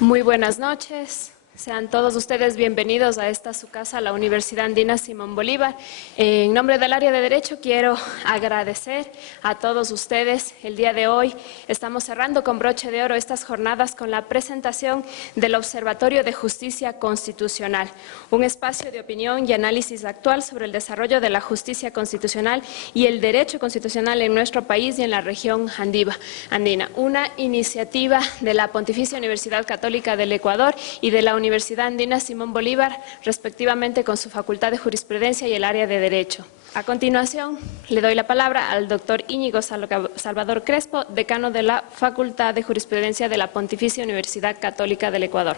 Muy buenas noches. Sean todos ustedes bienvenidos a esta su casa, la Universidad Andina Simón Bolívar. En nombre del área de Derecho quiero agradecer a todos ustedes. El día de hoy estamos cerrando con broche de oro estas jornadas con la presentación del Observatorio de Justicia Constitucional, un espacio de opinión y análisis actual sobre el desarrollo de la justicia constitucional y el derecho constitucional en nuestro país y en la región andina. Una iniciativa de la Pontificia Universidad Católica del Ecuador y de la Universidad Andina Simón Bolívar, respectivamente con su Facultad de Jurisprudencia y el área de Derecho. A continuación, le doy la palabra al doctor Íñigo Salvador Crespo, decano de la Facultad de Jurisprudencia de la Pontificia Universidad Católica del Ecuador.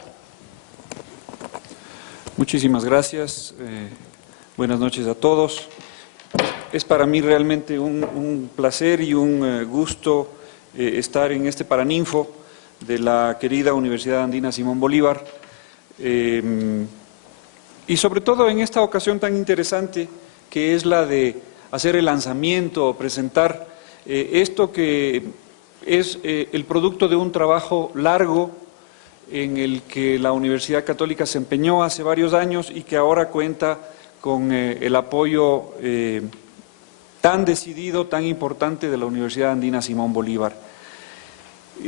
Muchísimas gracias. Buenas noches a todos. Es para mí realmente un placer y un gusto estar en este paraninfo de la querida Universidad Andina Simón Bolívar. Y sobre todo en esta ocasión tan interesante que es la de hacer el lanzamiento o presentar esto que es el producto de un trabajo largo en el que la Universidad Católica se empeñó hace varios años y que ahora cuenta con el apoyo tan decidido, tan importante de la Universidad Andina Simón Bolívar.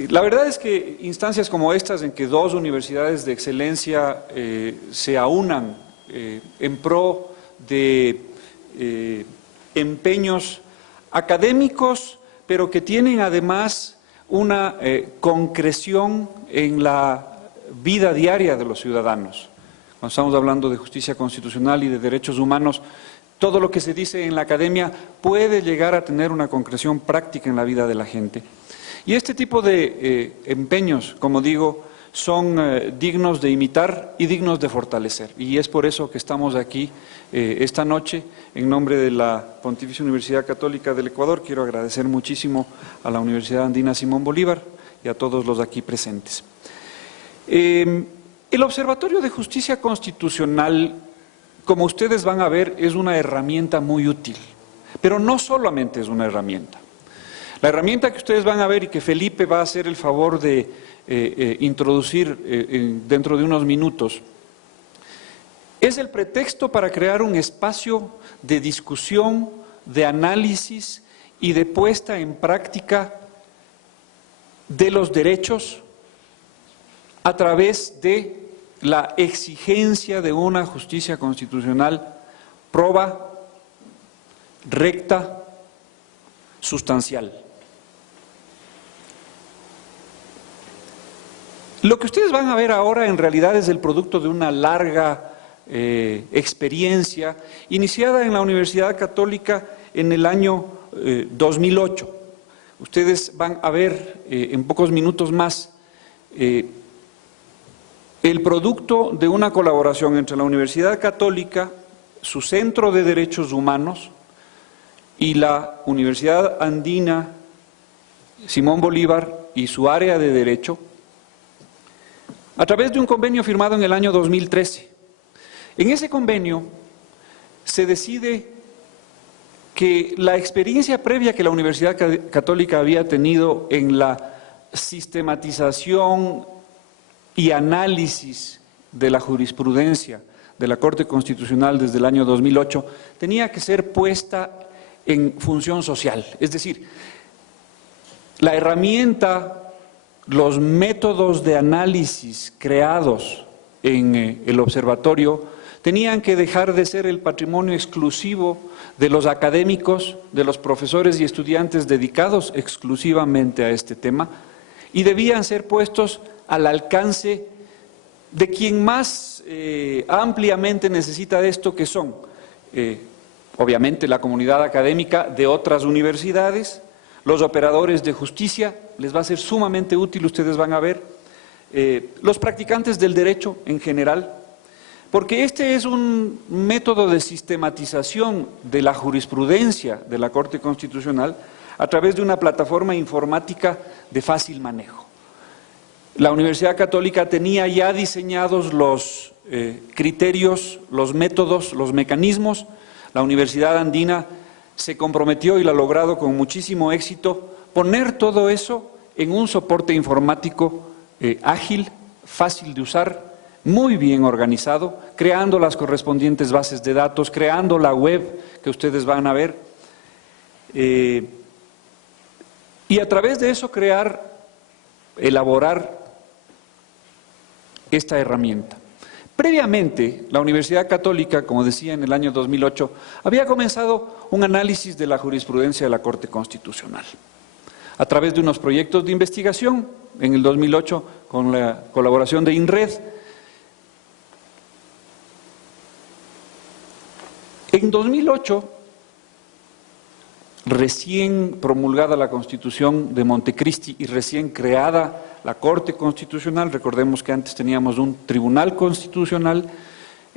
La verdad es que instancias como estas, en que dos universidades de excelencia se aunan en pro de empeños académicos, pero que tienen además una concreción en la vida diaria de los ciudadanos. Cuando estamos hablando de justicia constitucional y de derechos humanos, todo lo que se dice en la academia puede llegar a tener una concreción práctica en la vida de la gente. Y este tipo de empeños, como digo, son dignos de imitar y dignos de fortalecer. Y es por eso que estamos aquí esta noche. En nombre de la Pontificia Universidad Católica del Ecuador, quiero agradecer muchísimo a la Universidad Andina Simón Bolívar y a todos los aquí presentes. El Observatorio de Justicia Constitucional, como ustedes van a ver, es una herramienta muy útil, pero no solamente es una herramienta. La herramienta que ustedes van a ver y que Felipe va a hacer el favor de introducir dentro de unos minutos, es el pretexto para crear un espacio de discusión, de análisis y de puesta en práctica de los derechos a través de la exigencia de una justicia constitucional proba, recta, sustancial. Lo que ustedes van a ver ahora en realidad es el producto de una larga experiencia iniciada en la Universidad Católica en el año 2008. Ustedes van a ver en pocos minutos más el producto de una colaboración entre la Universidad Católica, su Centro de Derechos Humanos y la Universidad Andina Simón Bolívar y su área de Derecho, a través de un convenio firmado en el año 2013. En ese convenio se decide que la experiencia previa que la Universidad Católica había tenido en la sistematización y análisis de la jurisprudencia de la Corte Constitucional desde el año 2008 tenía que ser puesta en función social. Es decir, la herramienta, los métodos de análisis creados en el observatorio tenían que dejar de ser el patrimonio exclusivo de los académicos, de los profesores y estudiantes dedicados exclusivamente a este tema, y debían ser puestos al alcance de quien más ampliamente necesita de esto, que son, obviamente, la comunidad académica de otras universidades, los operadores de justicia, les va a ser sumamente útil, ustedes van a ver, los practicantes del derecho en general, porque este es un método de sistematización de la jurisprudencia de la Corte Constitucional a través de una plataforma informática de fácil manejo. La Universidad Católica tenía ya diseñados los criterios, los métodos, los mecanismos. La Universidad Andina se comprometió y lo ha logrado con muchísimo éxito poner todo eso en un soporte informático ágil, fácil de usar, muy bien organizado, creando las correspondientes bases de datos, creando la web que ustedes van a ver, y a través de eso elaborar esta herramienta. Previamente, la Universidad Católica, como decía en el año 2008, había comenzado un análisis de la jurisprudencia de la Corte Constitucional, a través de unos proyectos de investigación, en el 2008, con la colaboración de INRED. En 2008, recién promulgada la Constitución de Montecristi y recién creada la Corte Constitucional, recordemos que antes teníamos un Tribunal Constitucional,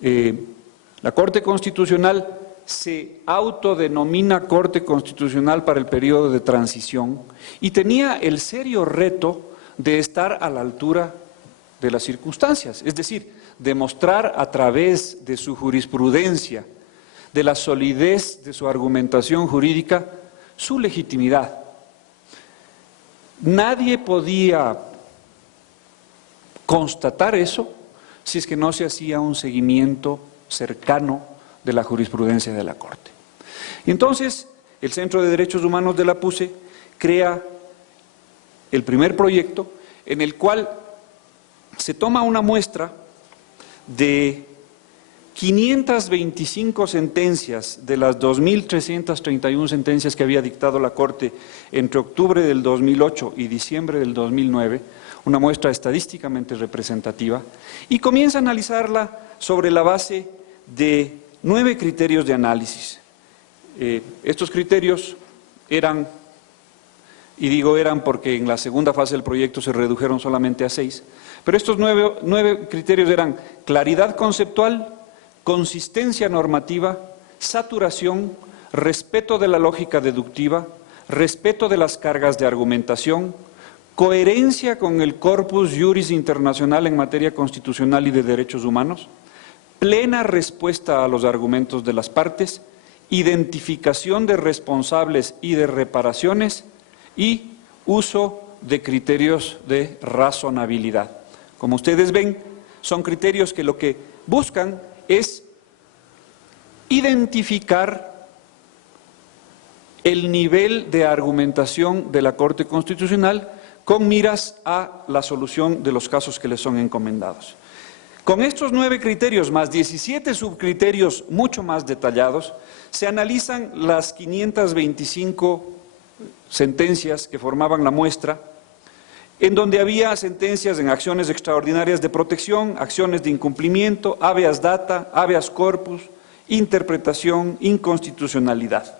la Corte Constitucional se autodenomina Corte Constitucional para el periodo de transición y tenía el serio reto de estar a la altura de las circunstancias, es decir, demostrar a través de su jurisprudencia, de la solidez de su argumentación jurídica, su legitimidad. Nadie podía constatar eso si es que no se hacía un seguimiento cercano de la jurisprudencia de la Corte. Y entonces, el Centro de Derechos Humanos de la PUCE crea el primer proyecto en el cual se toma una muestra de 525 sentencias de las 2.331 sentencias que había dictado la Corte entre octubre del 2008 y diciembre del 2009, una muestra estadísticamente representativa, y comienza a analizarla sobre la base de 9 criterios de análisis. Estos criterios eran, y digo eran porque en la segunda fase del proyecto se redujeron solamente a 6, pero estos 9 criterios eran claridad conceptual, consistencia normativa, saturación, respeto de la lógica deductiva, respeto de las cargas de argumentación, coherencia con el corpus juris internacional en materia constitucional y de derechos humanos, plena respuesta a los argumentos de las partes, identificación de responsables y de reparaciones y uso de criterios de razonabilidad. Como ustedes ven, son criterios que lo que buscan es identificar el nivel de argumentación de la Corte Constitucional con miras a la solución de los casos que les son encomendados. Con estos 9 criterios más 17 subcriterios mucho más detallados, se analizan las 525 sentencias que formaban la muestra, en donde había sentencias en acciones extraordinarias de protección, acciones de incumplimiento, habeas data, habeas corpus, interpretación, inconstitucionalidad.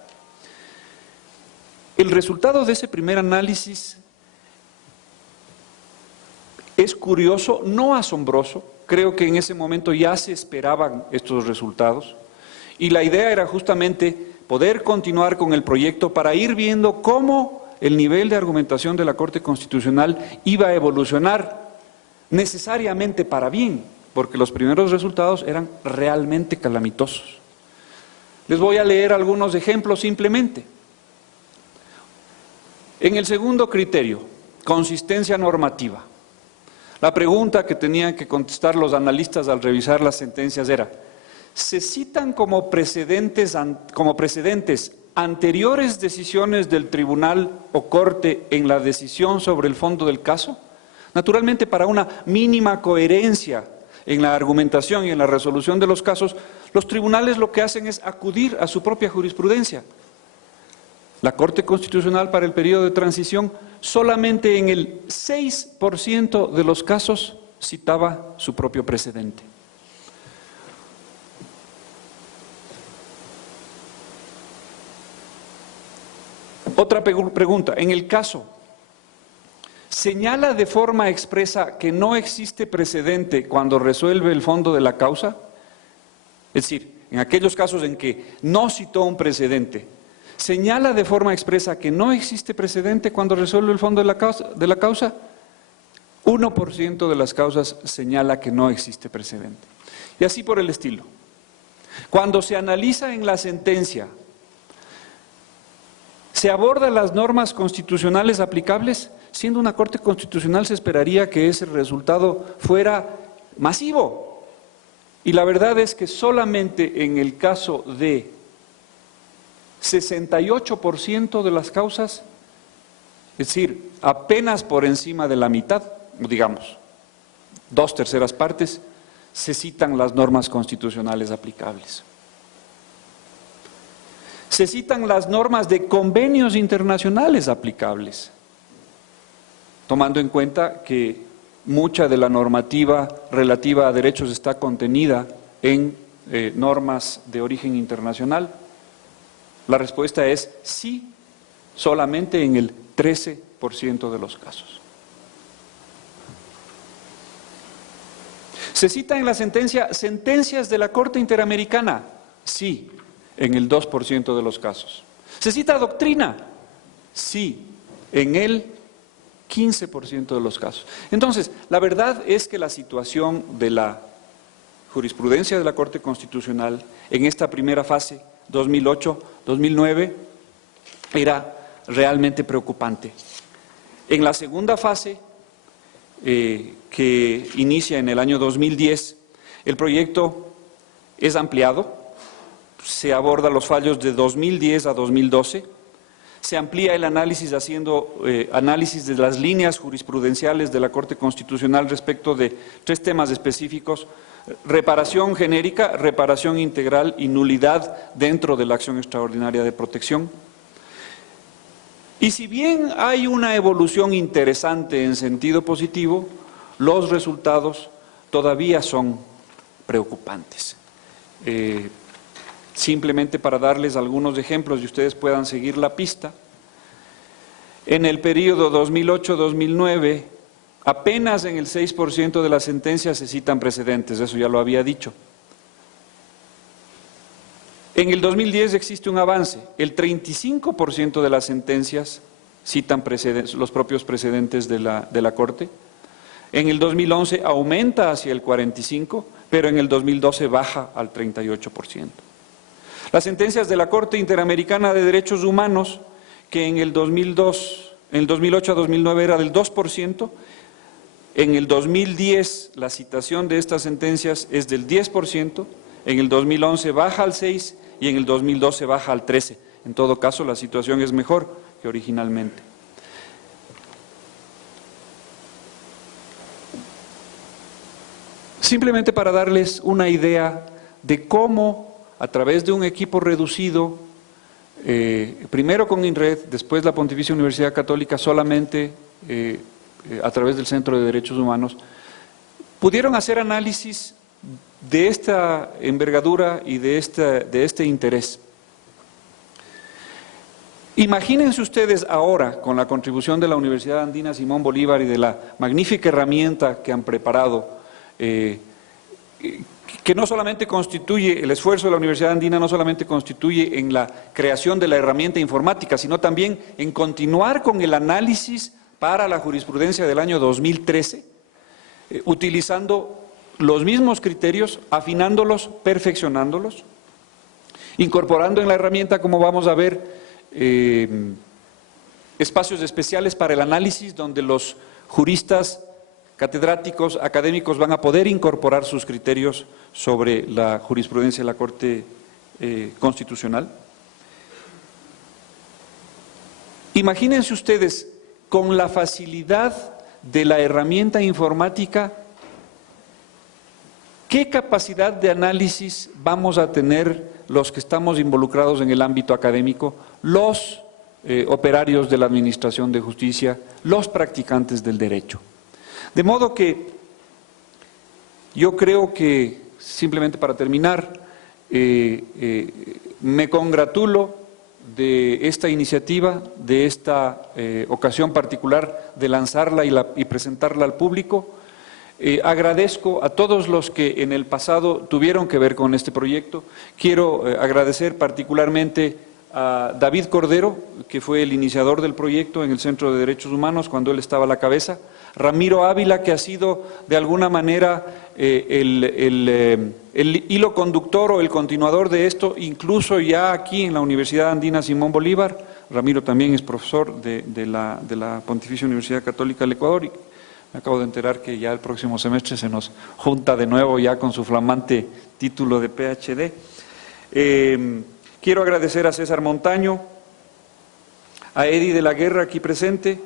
El resultado de ese primer análisis es curioso, no asombroso. Creo que en ese momento ya se esperaban estos resultados y la idea era justamente poder continuar con el proyecto para ir viendo cómo el nivel de argumentación de la Corte Constitucional iba a evolucionar necesariamente para bien, porque los primeros resultados eran realmente calamitosos. Les voy a leer algunos ejemplos simplemente. En el segundo criterio, consistencia normativa. La pregunta que tenían que contestar los analistas al revisar las sentencias era: ¿se citan como precedentes anteriores decisiones del tribunal o corte en la decisión sobre el fondo del caso? Naturalmente, para una mínima coherencia en la argumentación y en la resolución de los casos, los tribunales lo que hacen es acudir a su propia jurisprudencia. La Corte Constitucional para el periodo de transición solamente en el 6% de los casos citaba su propio precedente. Otra pregunta, en el caso, ¿señala de forma expresa que no existe precedente cuando resuelve el fondo de la causa? Es decir, en aquellos casos en que no citó un precedente, ¿señala de forma expresa que no existe precedente cuando resuelve el fondo de la causa? 1% de las causas señala que no existe precedente. Y así por el estilo. Cuando se analiza en la sentencia, ¿se abordan las normas constitucionales aplicables? siendo una Corte Constitucional se esperaría que ese resultado fuera masivo. Y la verdad es que solamente en el caso de 68% de las causas, es decir, apenas por encima de la mitad, digamos, 2/3 partes, se citan las normas constitucionales aplicables. Se citan las normas de convenios internacionales aplicables, tomando en cuenta que mucha de la normativa relativa a derechos está contenida en normas de origen internacional. La respuesta es sí, solamente en el 13% de los casos. ¿Se cita en la sentencia sentencias de la Corte Interamericana? Sí, en el 2% de los casos. ¿Se cita doctrina? Sí, en el 15% de los casos. Entonces, la verdad es que la situación de la jurisprudencia de la Corte Constitucional en esta primera fase, 2008-2009, era realmente preocupante. En la segunda fase, que inicia en el año 2010, el proyecto es ampliado, se aborda los fallos de 2010 a 2012, se amplía el análisis haciendo análisis de las líneas jurisprudenciales de la Corte Constitucional respecto de 3 temas específicos: reparación genérica, reparación integral y nulidad dentro de la acción extraordinaria de protección. Y si bien hay una evolución interesante en sentido positivo, los resultados todavía son preocupantes. Simplemente para darles algunos ejemplos y ustedes puedan seguir la pista, en el periodo 2008-2009, apenas en el 6% de las sentencias se citan precedentes, eso ya lo había dicho. En el 2010 existe un avance, el 35% de las sentencias citan los propios precedentes de la Corte. En el 2011 aumenta hacia el 45%, pero en el 2012 baja al 38%. Las sentencias de la Corte Interamericana de Derechos Humanos, que en el 2008 a 2009 era del 2%, en el 2010 la citación de estas sentencias es del 10%, en el 2011 baja al 6% y en el 2012 baja al 13%. En todo caso, la situación es mejor que originalmente. Simplemente para darles una idea de cómo, a través de un equipo reducido, primero con INRED, después la Pontificia Universidad Católica, solamente a través del Centro de Derechos Humanos, pudieron hacer análisis de esta envergadura y de este interés. Imagínense ustedes ahora, con la contribución de la Universidad Andina Simón Bolívar y de la magnífica herramienta que han preparado, que no solamente constituye, el esfuerzo de la Universidad Andina no solamente constituye en la creación de la herramienta informática, sino también en continuar con el análisis para la jurisprudencia del año 2013, utilizando los mismos criterios, afinándolos, perfeccionándolos, incorporando en la herramienta, como vamos a ver, espacios especiales para el análisis donde los juristas, catedráticos, académicos van a poder incorporar sus criterios sobre la jurisprudencia de la Corte Constitucional. Imagínense ustedes, con la facilidad de la herramienta informática, ¿qué capacidad de análisis vamos a tener los que estamos involucrados en el ámbito académico, los operarios de la Administración de Justicia, los practicantes del derecho? De modo que yo creo que, simplemente para terminar, me congratulo de esta iniciativa, de esta ocasión particular de lanzarla y presentarla al público. Agradezco a todos los que en el pasado tuvieron que ver con este proyecto. Quiero agradecer particularmente a David Cordero, que fue el iniciador del proyecto en el Centro de Derechos Humanos cuando él estaba a la cabeza, Ramiro Ávila, que ha sido de alguna manera el hilo conductor o el continuador de esto, incluso ya aquí en la Universidad Andina Simón Bolívar, Ramiro también es profesor de la Pontificia Universidad Católica del Ecuador y me acabo de enterar que ya el próximo semestre se nos junta de nuevo ya con su flamante título de PhD. Quiero agradecer a César Montaño, a Eddie de la Guerra aquí presente,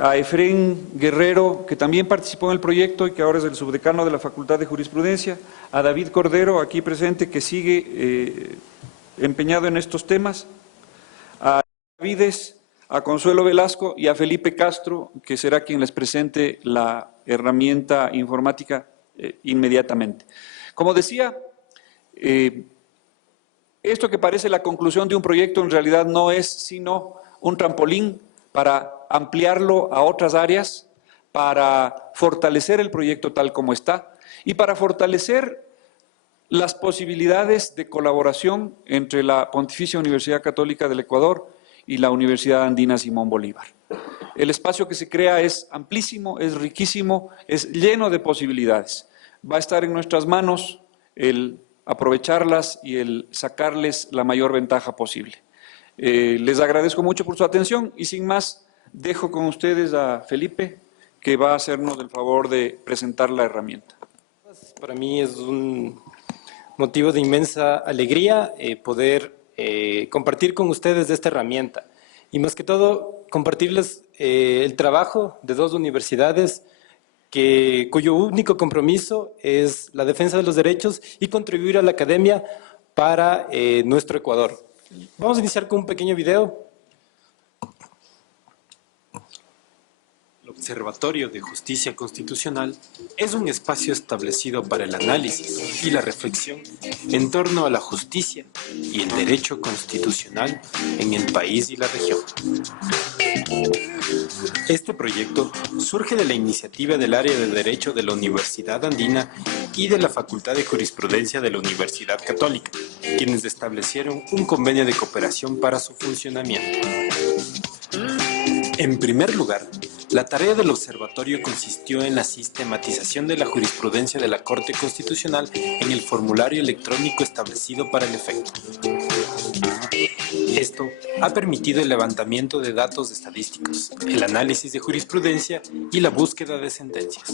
a Efrén Guerrero, que también participó en el proyecto y que ahora es el subdecano de la Facultad de Jurisprudencia, a David Cordero, aquí presente, que sigue empeñado en estos temas, a Davides, a Consuelo Velasco y a Felipe Castro, que será quien les presente la herramienta informática inmediatamente. Como decía, esto que parece la conclusión de un proyecto en realidad no es sino un trampolín para ampliarlo a otras áreas, para fortalecer el proyecto tal como está y para fortalecer las posibilidades de colaboración entre la Pontificia Universidad Católica del Ecuador y la Universidad Andina Simón Bolívar. El espacio que se crea es amplísimo, es riquísimo, es lleno de posibilidades. Va a estar en nuestras manos el aprovecharlas y el sacarles la mayor ventaja posible. Les agradezco mucho por su atención y sin más dejo con ustedes a Felipe, que va a hacernos el favor de presentar la herramienta. Para mí es un motivo de inmensa alegría poder compartir con ustedes de esta herramienta y más que todo compartirles el trabajo de dos universidades cuyo único compromiso es la defensa de los derechos y contribuir a la academia para nuestro Ecuador. Vamos a iniciar con un pequeño video. El Observatorio de Justicia Constitucional es un espacio establecido para el análisis y la reflexión en torno a la justicia y el derecho constitucional en el país y la región. Este proyecto surge de la iniciativa del área de Derecho de la Universidad Andina y de la Facultad de Jurisprudencia de la Universidad Católica, quienes establecieron un convenio de cooperación para su funcionamiento. En primer lugar, la tarea del observatorio consistió en la sistematización de la jurisprudencia de la Corte Constitucional en el formulario electrónico establecido para el efecto. Esto ha permitido el levantamiento de datos estadísticos, el análisis de jurisprudencia y la búsqueda de sentencias,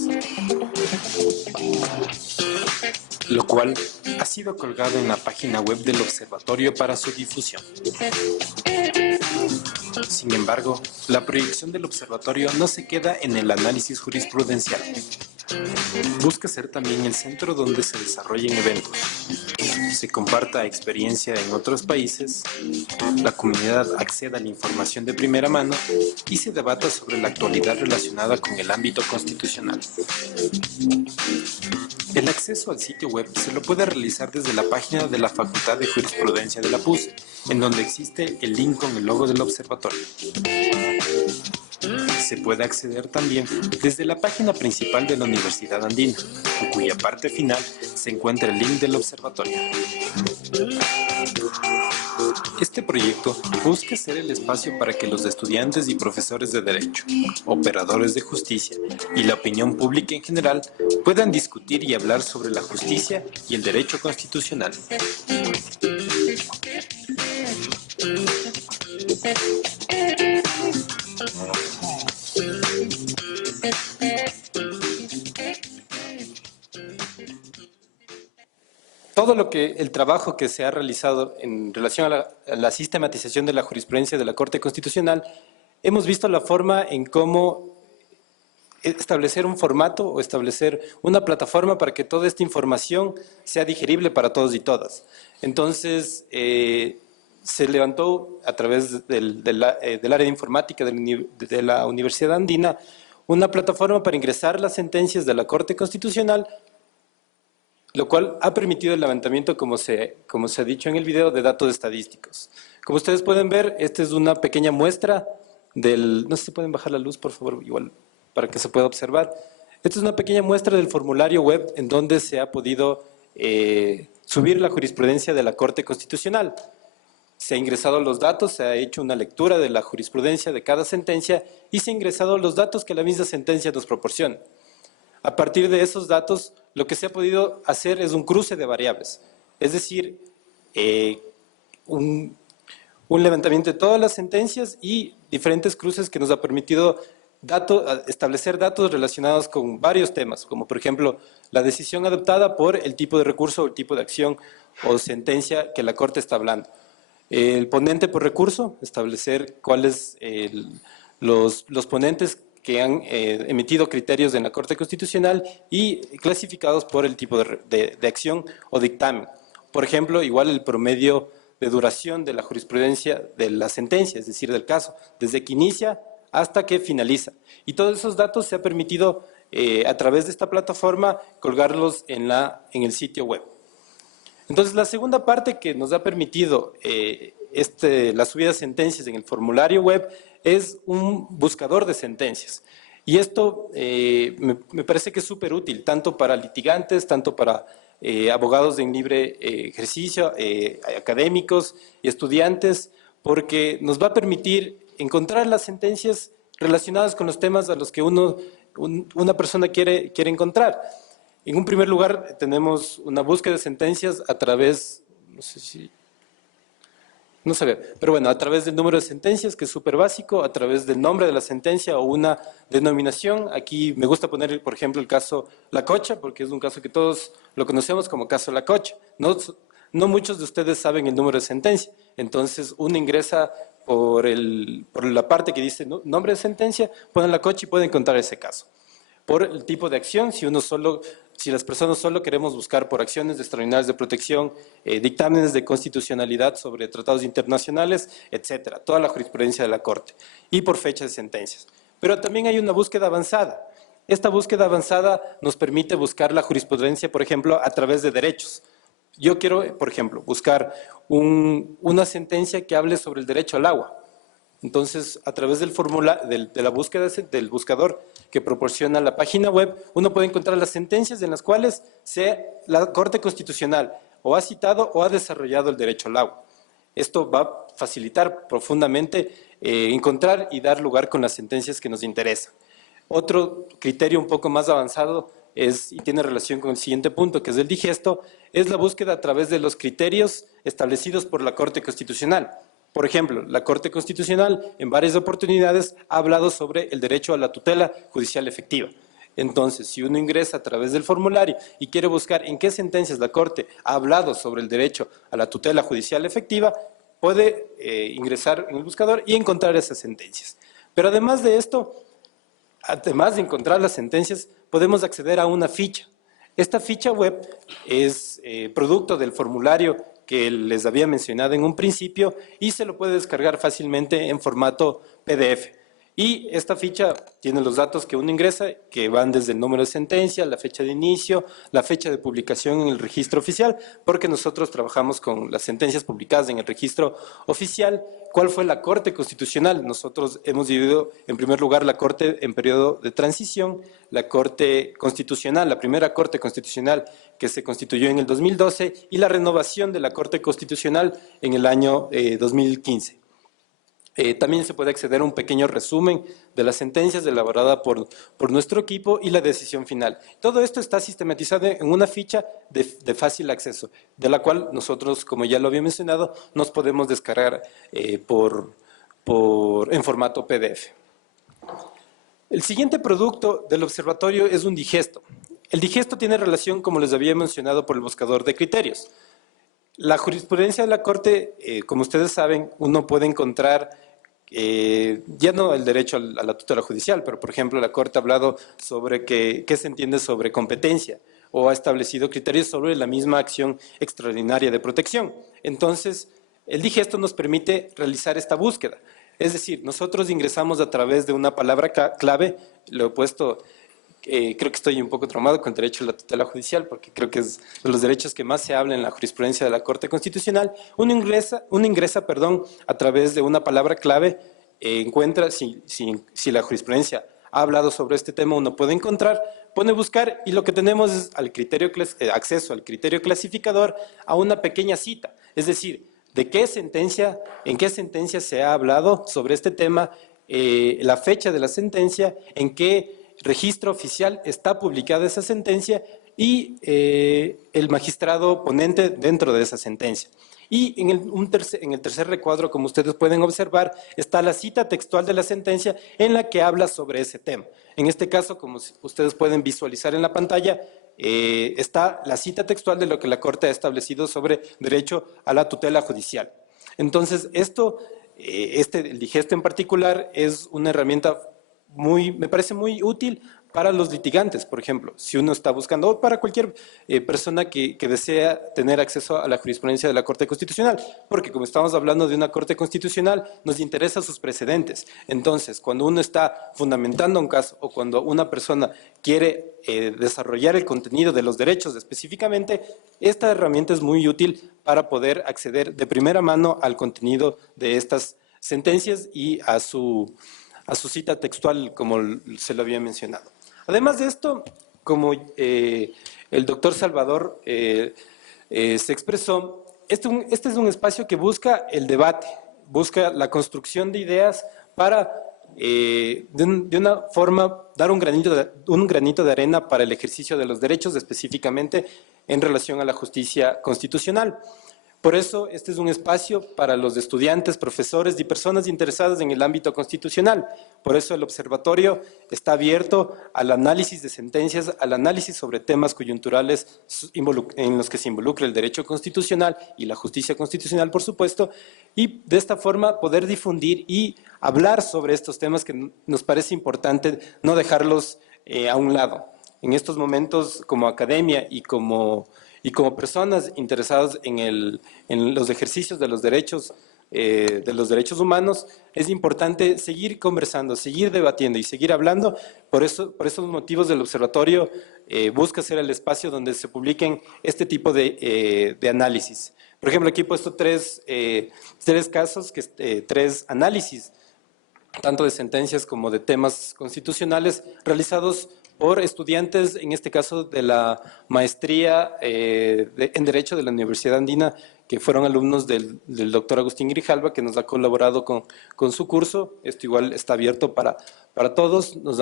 lo cual ha sido colgado en la página web del observatorio para su difusión. Sin embargo, la proyección del observatorio no se queda en el análisis jurisprudencial. Busca ser también el centro donde se desarrollen eventos, se comparta experiencia en otros países, la comunidad acceda a la información de primera mano y se debata sobre la actualidad relacionada con el ámbito constitucional. El acceso al sitio web se lo puede realizar desde la página de la Facultad de Jurisprudencia de la PUC, en donde existe el link con el logo del observatorio. Se puede acceder también desde la página principal de la Universidad Andina, en cuya parte final se encuentra el link del observatorio. Este proyecto busca ser el espacio para que los estudiantes y profesores de Derecho, operadores de justicia y la opinión pública en general puedan discutir y hablar sobre la justicia y el derecho constitucional. Todo el trabajo que se ha realizado en relación a la sistematización de la jurisprudencia de la Corte Constitucional, hemos visto la forma en cómo establecer un formato o establecer una plataforma para que toda esta información sea digerible para todos y todas. Entonces, se levantó a través del área de informática de la Universidad Andina una plataforma para ingresar las sentencias de la Corte Constitucional, lo cual ha permitido el levantamiento, como se ha dicho en el video, de datos estadísticos. Como ustedes pueden ver, esta es una pequeña muestra no sé si pueden bajar la luz, por favor, igual, para que se pueda observar. Esta es una pequeña muestra del formulario web en donde se ha podido subir la jurisprudencia de la Corte Constitucional. Se ha ingresado los datos, se ha hecho una lectura de la jurisprudencia de cada sentencia y se han ingresado los datos que la misma sentencia nos proporciona. A partir de esos datos, lo que se ha podido hacer es un cruce de variables, es decir, un un levantamiento de todas las sentencias y diferentes cruces que nos ha permitido establecer datos relacionados con varios temas, como por ejemplo la decisión adoptada por el tipo de recurso o el tipo de acción o sentencia que la Corte está hablando. El ponente por recurso, establecer cuáles los ponentes que han emitido criterios en la Corte Constitucional y clasificados por el tipo de acción o dictamen. Por ejemplo, igual el promedio de duración de la jurisprudencia de la sentencia, es decir, del caso, desde que inicia hasta que finaliza. Y todos esos datos se ha permitido a través de esta plataforma colgarlos en el sitio web. Entonces, la segunda parte que nos ha permitido la subida de sentencias en el formulario web es un buscador de sentencias. Y esto me parece que es súper útil, tanto para litigantes, tanto para abogados en libre ejercicio, académicos y estudiantes, porque nos va a permitir encontrar las sentencias relacionadas con los temas a los que una persona quiere encontrar. En un primer lugar, tenemos una búsqueda de sentencias a través, no se ve, pero bueno, a través del número de sentencias, que es súper básico, a través del nombre de la sentencia o una denominación. Aquí me gusta poner, por ejemplo, el caso La Cocha, porque es un caso que todos lo conocemos como caso La Cocha. No muchos de ustedes saben el número de sentencia, entonces uno ingresa por la parte que dice nombre de sentencia, pone La Cocha y puede encontrar ese caso. Por el tipo de acción, si las personas solo queremos buscar por acciones extraordinarias de protección, dictámenes de constitucionalidad sobre tratados internacionales, etcétera, toda la jurisprudencia de la Corte, y por fecha de sentencias. Pero también hay una búsqueda avanzada. Esta búsqueda avanzada nos permite buscar la jurisprudencia, por ejemplo, a través de derechos. Yo quiero, por ejemplo, buscar una sentencia que hable sobre el derecho al agua. Entonces, a través del de la búsqueda del buscador que proporciona la página web, uno puede encontrar las sentencias en las cuales la Corte Constitucional o ha citado o ha desarrollado el derecho al agua. Esto va a facilitar profundamente encontrar y dar lugar con las sentencias que nos interesan. Otro criterio un poco más avanzado y tiene relación con el siguiente punto, que es el digesto, es la búsqueda a través de los criterios establecidos por la Corte Constitucional. Por ejemplo, la Corte Constitucional en varias oportunidades ha hablado sobre el derecho a la tutela judicial efectiva. Entonces, si uno ingresa a través del formulario y quiere buscar en qué sentencias la Corte ha hablado sobre el derecho a la tutela judicial efectiva, puede ingresar en el buscador y encontrar esas sentencias. Pero además de esto, además de encontrar las sentencias, podemos acceder a una ficha. Esta ficha web es producto del formulario que les había mencionado en un principio y se lo puede descargar fácilmente en formato PDF. Y esta ficha tiene los datos que uno ingresa, que van desde el número de sentencia, la fecha de inicio, la fecha de publicación en el registro oficial, porque nosotros trabajamos con las sentencias publicadas en el registro oficial. ¿Cuál fue la Corte Constitucional? Nosotros hemos dividido, en primer lugar, la Corte en periodo de transición, la Corte Constitucional, la primera Corte Constitucional que se constituyó en el 2012 y la renovación de la Corte Constitucional en el año 2015. También se puede acceder a un pequeño resumen de las sentencias elaborada por nuestro equipo y la decisión final. Todo esto está sistematizado en una ficha de fácil acceso, de la cual nosotros, como ya lo había mencionado, nos podemos descargar en formato PDF. El siguiente producto del observatorio es un digesto. El digesto tiene relación, como les había mencionado, por el buscador de criterios. La jurisprudencia de la Corte, como ustedes saben, uno puede encontrar ya no el derecho a la tutela judicial, pero por ejemplo la Corte ha hablado sobre qué se entiende sobre competencia o ha establecido criterios sobre la misma acción extraordinaria de protección. Entonces, el digesto nos permite realizar esta búsqueda. Es decir, nosotros ingresamos a través de una palabra clave, lo he puesto. Creo que estoy un poco traumado con el derecho a la tutela judicial porque creo que es de los derechos que más se habla en la jurisprudencia de la Corte Constitucional. Uno ingresa a través de una palabra clave, encuentra, si la jurisprudencia ha hablado sobre este tema, uno puede encontrar, pone buscar y lo que tenemos es acceso al criterio clasificador a una pequeña cita. Es decir, en qué sentencia se ha hablado sobre este tema, la fecha de la sentencia, en qué registro oficial está publicada esa sentencia y el magistrado ponente dentro de esa sentencia. Y en el tercer recuadro, como ustedes pueden observar, está la cita textual de la sentencia en la que habla sobre ese tema. En este caso, como ustedes pueden visualizar en la pantalla, está la cita textual de lo que la Corte ha establecido sobre derecho a la tutela judicial. Entonces, el digesto en particular es una herramienta me parece muy útil para los litigantes, por ejemplo, si uno está buscando, o para cualquier persona que desea tener acceso a la jurisprudencia de la Corte Constitucional, porque como estamos hablando de una Corte Constitucional, nos interesan sus precedentes. Entonces, cuando uno está fundamentando un caso o cuando una persona quiere desarrollar el contenido de los derechos específicamente, esta herramienta es muy útil para poder acceder de primera mano al contenido de estas sentencias y a su cita textual, como se lo había mencionado. Además de esto, como el doctor Salvador se expresó, este es un espacio que busca el debate, busca la construcción de ideas para, de una forma, dar un granito de arena para el ejercicio de los derechos, específicamente en relación a la justicia constitucional. Por eso, este es un espacio para los estudiantes, profesores y personas interesadas en el ámbito constitucional. Por eso el observatorio está abierto al análisis de sentencias, al análisis sobre temas coyunturales en los que se involucra el derecho constitucional y la justicia constitucional, por supuesto, y de esta forma poder difundir y hablar sobre estos temas que nos parece importante no dejarlos a un lado. En estos momentos, como academia y como personas interesadas en los ejercicios de los derechos humanos, es importante seguir conversando, seguir debatiendo y seguir hablando. Por esos motivos el observatorio busca ser el espacio donde se publiquen este tipo de análisis. Por ejemplo, aquí he puesto tres casos, tres análisis, tanto de sentencias como de temas constitucionales, realizados por estudiantes, en este caso de la maestría en Derecho de la Universidad Andina, que fueron alumnos del doctor Agustín Grijalva, que nos ha colaborado con su curso. Esto igual está abierto para todos. Los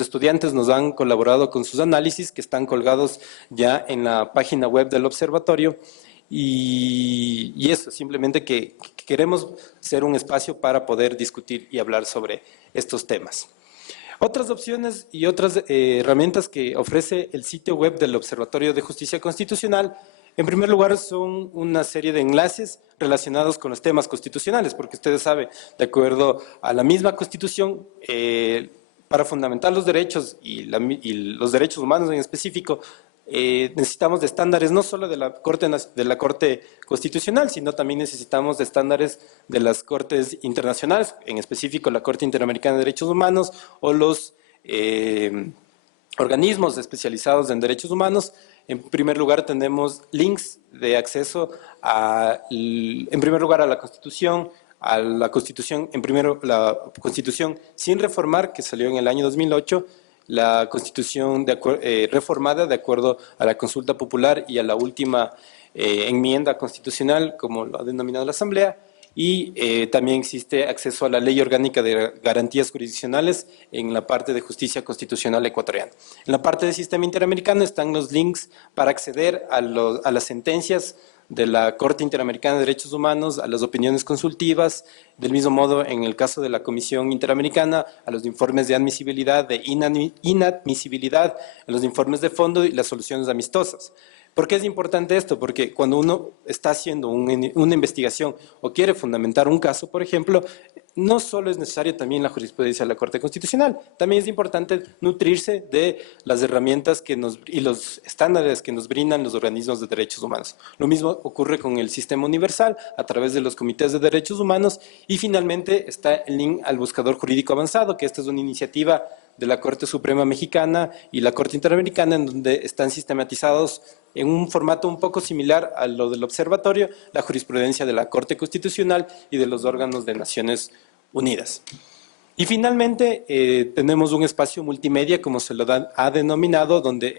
estudiantes nos han colaborado con sus análisis, que están colgados ya en la página web del observatorio. Y eso, simplemente que queremos ser un espacio para poder discutir y hablar sobre estos temas. Otras opciones y otras herramientas que ofrece el sitio web del Observatorio de Justicia Constitucional, en primer lugar, son una serie de enlaces relacionados con los temas constitucionales, porque ustedes saben, de acuerdo a la misma Constitución, para fundamentar los derechos y los derechos humanos en específico, necesitamos de estándares no solo de la Corte Constitucional, sino también necesitamos de estándares de las Cortes internacionales, en específico la Corte Interamericana de Derechos Humanos o los organismos especializados en derechos humanos. En primer lugar, tenemos links de acceso en primer lugar a la Constitución, la Constitución sin reformar, que salió en el año 2008, la Constitución reformada de acuerdo a la consulta popular y a la última enmienda constitucional, como lo ha denominado la Asamblea, y también existe acceso a la Ley Orgánica de Garantías Jurisdiccionales en la parte de Justicia Constitucional ecuatoriana. En la parte del Sistema Interamericano están los links para acceder a las sentencias de la Corte Interamericana de Derechos Humanos, a las opiniones consultivas, del mismo modo en el caso de la Comisión Interamericana, a los informes de admisibilidad, de inadmisibilidad, a los informes de fondo y las soluciones amistosas. ¿Por qué es importante esto? Porque cuando uno está haciendo una investigación o quiere fundamentar un caso, por ejemplo, no solo es necesario también la jurisprudencia de la Corte Constitucional, también es importante nutrirse de las herramientas y los estándares que nos brindan los organismos de derechos humanos. Lo mismo ocurre con el Sistema Universal a través de los comités de derechos humanos, y finalmente está el link al buscador jurídico avanzado, que esta es una iniciativa de la Corte Suprema Mexicana y la Corte Interamericana, en donde están sistematizados en un formato un poco similar a lo del observatorio, la jurisprudencia de la Corte Constitucional y de los órganos de Naciones Unidas. Y finalmente tenemos un espacio multimedia, como se lo ha denominado, donde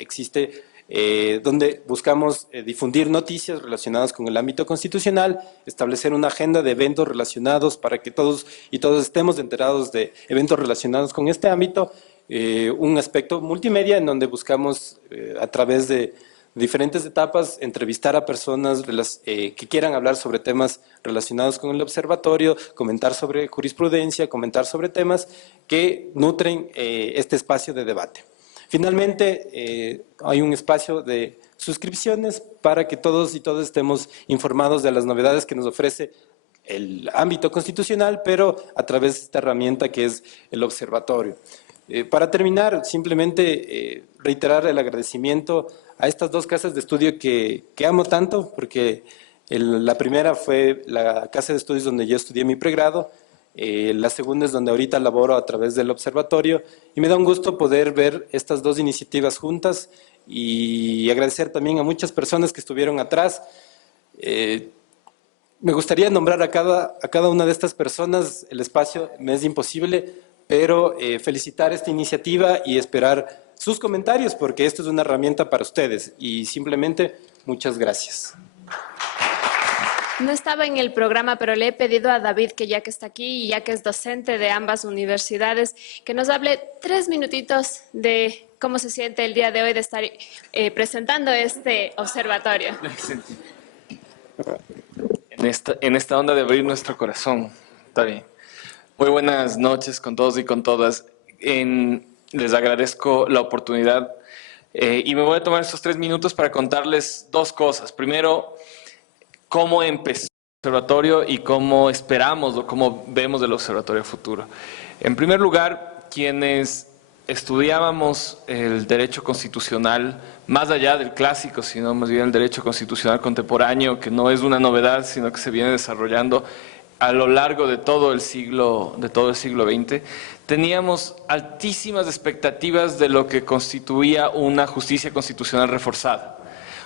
donde buscamos difundir noticias relacionadas con el ámbito constitucional, establecer una agenda de eventos relacionados para que todos y todas estemos enterados de eventos relacionados con este ámbito, un aspecto multimedia en donde buscamos a través de diferentes etapas entrevistar a personas que quieran hablar sobre temas relacionados con el observatorio, comentar sobre jurisprudencia, comentar sobre temas que nutren este espacio de debate. Finalmente, hay un espacio de suscripciones para que todos y todas estemos informados de las novedades que nos ofrece el ámbito constitucional, pero a través de esta herramienta que es el observatorio. Para terminar, simplemente reiterar el agradecimiento a estas dos casas de estudio que amo tanto, porque la primera fue la casa de estudios donde yo estudié mi pregrado, la segunda es donde ahorita laboro a través del observatorio, y me da un gusto poder ver estas dos iniciativas juntas y agradecer también a muchas personas que estuvieron atrás. Me gustaría nombrar a cada una de estas personas, el espacio me es imposible, pero felicitar esta iniciativa y esperar sus comentarios, porque esto es una herramienta para ustedes. Y simplemente, muchas gracias. No estaba en el programa, pero le he pedido a David, que ya que está aquí y ya que es docente de ambas universidades, que nos hable 3 minutitos de cómo se siente el día de hoy de estar presentando este observatorio. En esta onda de abrir nuestro corazón. Está bien. Muy buenas noches con todos y con todas. Les agradezco la oportunidad y me voy a tomar estos 3 minutos para contarles 2 cosas. Primero, cómo empezó el observatorio y cómo esperamos o cómo vemos el observatorio futuro. En primer lugar, quienes estudiábamos el derecho constitucional, más allá del clásico, sino más bien el derecho constitucional contemporáneo, que no es una novedad, sino que se viene desarrollando a lo largo de todo el siglo XX, teníamos altísimas expectativas de lo que constituía una justicia constitucional reforzada.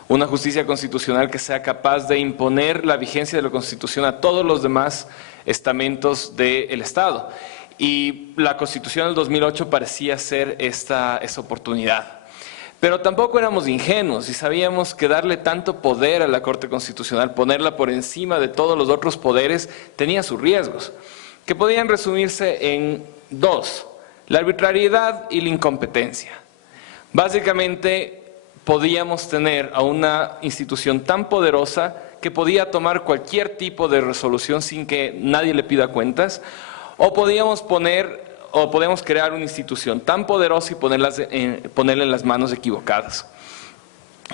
Una justicia constitucional que sea capaz de imponer la vigencia de la Constitución a todos los demás estamentos del Estado. Y la Constitución del 2008 parecía ser esa oportunidad. Pero tampoco éramos ingenuos y sabíamos que darle tanto poder a la Corte Constitucional, ponerla por encima de todos los otros poderes, tenía sus riesgos, que podían resumirse en 2, la arbitrariedad y la incompetencia. Básicamente, podíamos tener a una institución tan poderosa que podía tomar cualquier tipo de resolución sin que nadie le pida cuentas, o podíamos crear una institución tan poderosa y ponerla en las manos equivocadas.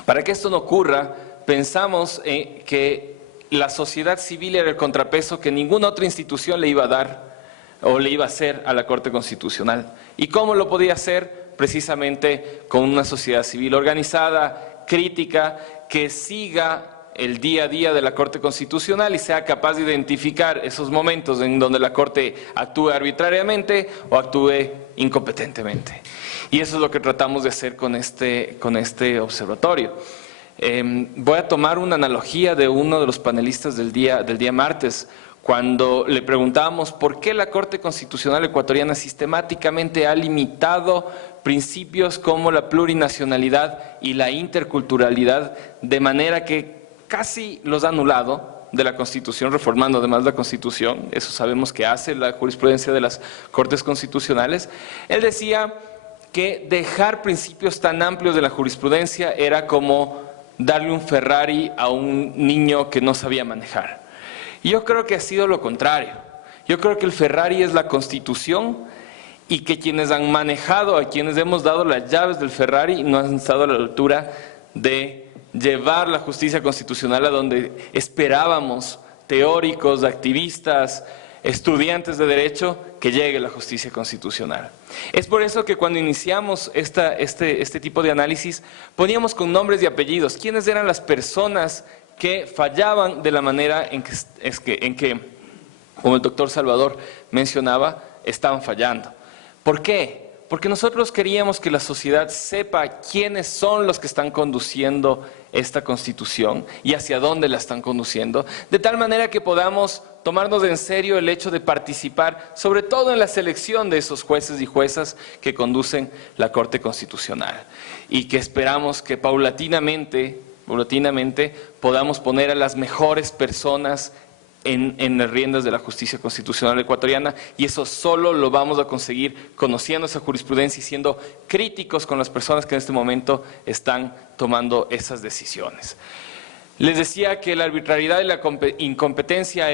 Para que esto no ocurra, pensamos que la sociedad civil era el contrapeso que ninguna otra institución le iba a dar o le iba a hacer a la Corte Constitucional. ¿Y cómo lo podía hacer? Precisamente con una sociedad civil organizada, crítica, que siga el día a día de la Corte Constitucional y sea capaz de identificar esos momentos en donde la Corte actúe arbitrariamente o actúe incompetentemente. Y eso es lo que tratamos de hacer con este observatorio. Voy a tomar una analogía de uno de los panelistas del día martes, cuando le preguntábamos por qué la Corte Constitucional ecuatoriana sistemáticamente ha limitado principios como la plurinacionalidad y la interculturalidad, de manera que casi los ha anulado de la Constitución, reformando además la Constitución. Eso sabemos que hace la jurisprudencia de las Cortes Constitucionales. Él decía que dejar principios tan amplios de la jurisprudencia era como darle un Ferrari a un niño que no sabía manejar. Y yo creo que ha sido lo contrario. Yo creo que el Ferrari es la Constitución y que quienes han manejado, a quienes hemos dado las llaves del Ferrari, no han estado a la altura de llevar la justicia constitucional a donde esperábamos teóricos, activistas, estudiantes de derecho, que llegue la justicia constitucional. Es por eso que cuando iniciamos este tipo de análisis, poníamos con nombres y apellidos quiénes eran las personas que fallaban de la manera en que, como el doctor Salvador mencionaba, estaban fallando. ¿Por qué? Porque nosotros queríamos que la sociedad sepa quiénes son los que están conduciendo esta Constitución y hacia dónde la están conduciendo, de tal manera que podamos tomarnos en serio el hecho de participar, sobre todo en la selección de esos jueces y juezas que conducen la Corte Constitucional, y que esperamos que paulatinamente podamos poner a las mejores personas en las riendas de la justicia constitucional ecuatoriana, y eso solo lo vamos a conseguir conociendo esa jurisprudencia y siendo críticos con las personas que en este momento están tomando esas decisiones. Les decía que la arbitrariedad y la incompetencia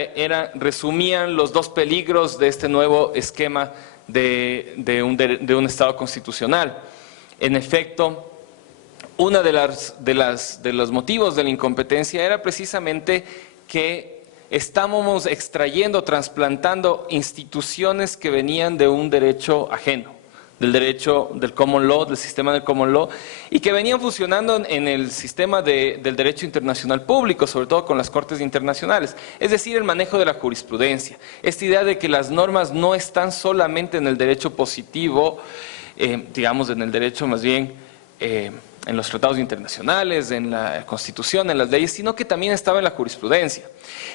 resumían los dos peligros de este nuevo esquema de un Estado constitucional. En efecto, uno de los motivos de la incompetencia era precisamente que estábamos extrayendo, trasplantando instituciones que venían de un derecho ajeno, del derecho del common law, del sistema del common law, y que venían funcionando en el sistema del derecho internacional público, sobre todo con las cortes internacionales, es decir, el manejo de la jurisprudencia. Esta idea de que las normas no están solamente en el derecho positivo, digamos en el derecho más bien en los tratados internacionales, en la Constitución, en las leyes, sino que también estaba en la jurisprudencia.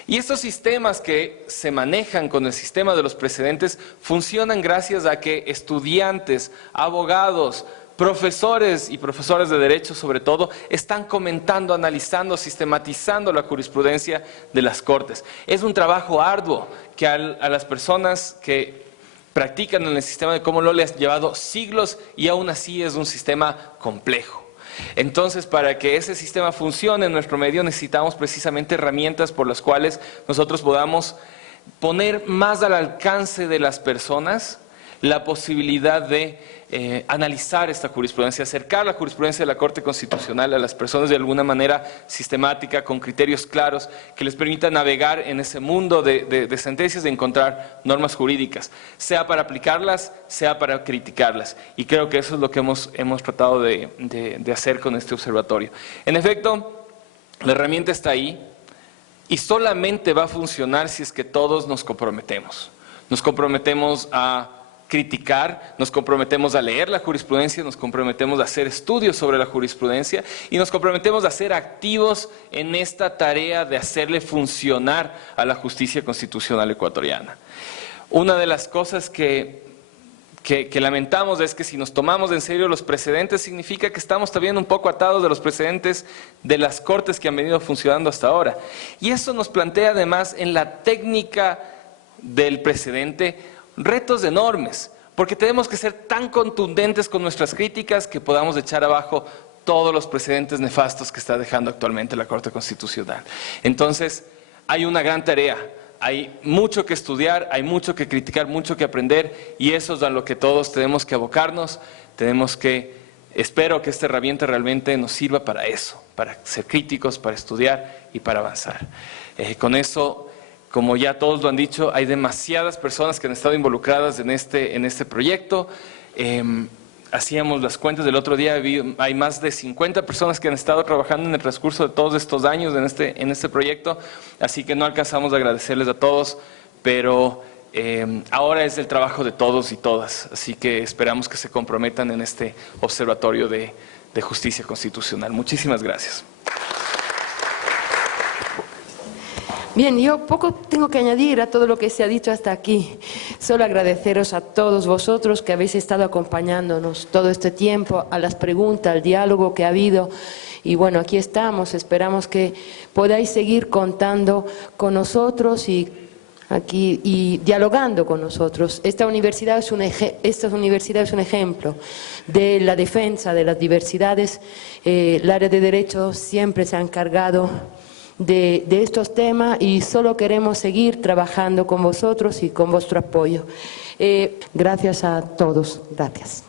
Y estos sistemas que se manejan con el sistema de los precedentes funcionan gracias a que estudiantes, abogados, profesores y profesoras de derecho sobre todo, están comentando, analizando, sistematizando la jurisprudencia de las cortes. Es un trabajo arduo que a las personas que practican en el sistema de common law les ha llevado siglos y aún así es un sistema complejo. Entonces, para que ese sistema funcione en nuestro medio necesitamos precisamente herramientas por las cuales nosotros podamos poner más al alcance de las personas la posibilidad de analizar esta jurisprudencia, acercar la jurisprudencia de la Corte Constitucional a las personas de alguna manera sistemática, con criterios claros, que les permita navegar en ese mundo de sentencias, de encontrar normas jurídicas, sea para aplicarlas, sea para criticarlas. Y creo que eso es lo que hemos tratado de hacer con este observatorio. En efecto, la herramienta está ahí y solamente va a funcionar si es que todos nos comprometemos. Nos comprometemos a criticar, nos comprometemos a leer la jurisprudencia, nos comprometemos a hacer estudios sobre la jurisprudencia y nos comprometemos a ser activos en esta tarea de hacerle funcionar a la justicia constitucional ecuatoriana. Una de las cosas que lamentamos es que si nos tomamos en serio los precedentes, significa que estamos también un poco atados de los precedentes de las cortes que han venido funcionando hasta ahora. Y eso nos plantea además en la técnica del precedente retos enormes, porque tenemos que ser tan contundentes con nuestras críticas que podamos echar abajo todos los precedentes nefastos que está dejando actualmente la Corte Constitucional. Entonces, hay una gran tarea, hay mucho que estudiar, hay mucho que criticar, mucho que aprender, y eso es a lo que todos tenemos que abocarnos. Espero que esta herramienta realmente nos sirva para eso, para ser críticos, para estudiar y para avanzar. Con eso, como ya todos lo han dicho, hay demasiadas personas que han estado involucradas en este proyecto. Hacíamos las cuentas del otro día, hay más de 50 personas que han estado trabajando en el transcurso de todos estos años en este proyecto, así que no alcanzamos a agradecerles a todos, pero ahora es el trabajo de todos y todas, así que esperamos que se comprometan en este observatorio de justicia constitucional. Muchísimas gracias. Bien, yo poco tengo que añadir a todo lo que se ha dicho hasta aquí. Solo agradeceros a todos vosotros que habéis estado acompañándonos todo este tiempo, a las preguntas, al diálogo que ha habido. Y bueno, aquí estamos, esperamos que podáis seguir contando con nosotros y dialogando con nosotros. Esta universidad es un ejemplo de la defensa de las diversidades. El área de Derecho siempre se ha encargado de estos temas y solo queremos seguir trabajando con vosotros y con vuestro apoyo. Gracias a todos. Gracias.